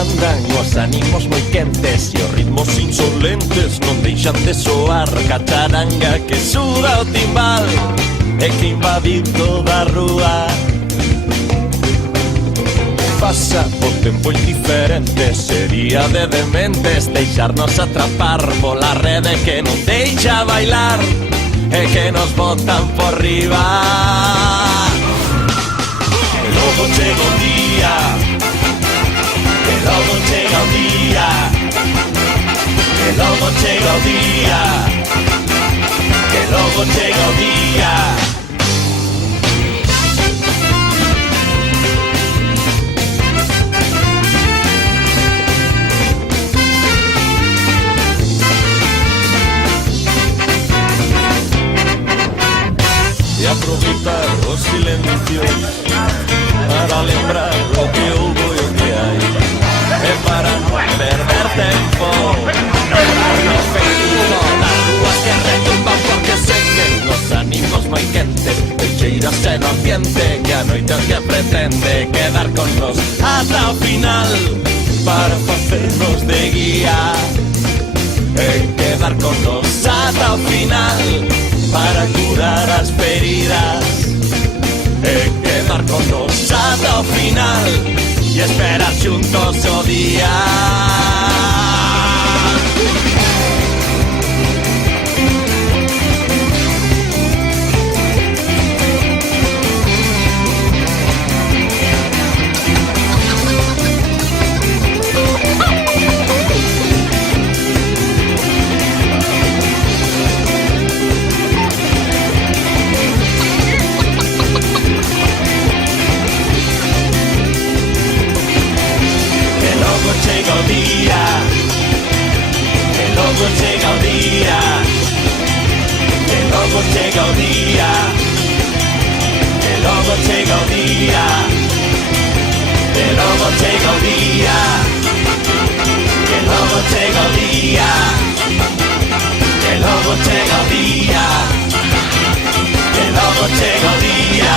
Andan os ánimos moi quentes e os ritmos insolentes non deixan de soar. Cacharanga que suda o timbal e que invadiu toda a rúa. Pasa o tempo indiferente, sería de dementes deixarnos atrapar pola rede que non deixa bailar e que nos botan por riba. E logo chega o día, e logo chega o día, e logo chega o día, e logo chega o día. E aproveitar os silencios para lembrar o que houve e o que hai, e para non perder tempo darnos feito nas rúas que retumban, porque seguen os ánimos moi quentes, pecheiras en o ambiente, que a noite o que pretende quedar con nos ata o final para facernos de guía, e quedar con nos ata o final para curar as feridas, e quedar con nos ata o final e esperar xuntos o día. Chega o día, que logo chega o día, que logo chega o día, que logo chega o día, que logo chega o día, que logo chega o día, que logo chega o día, que logo chega o día.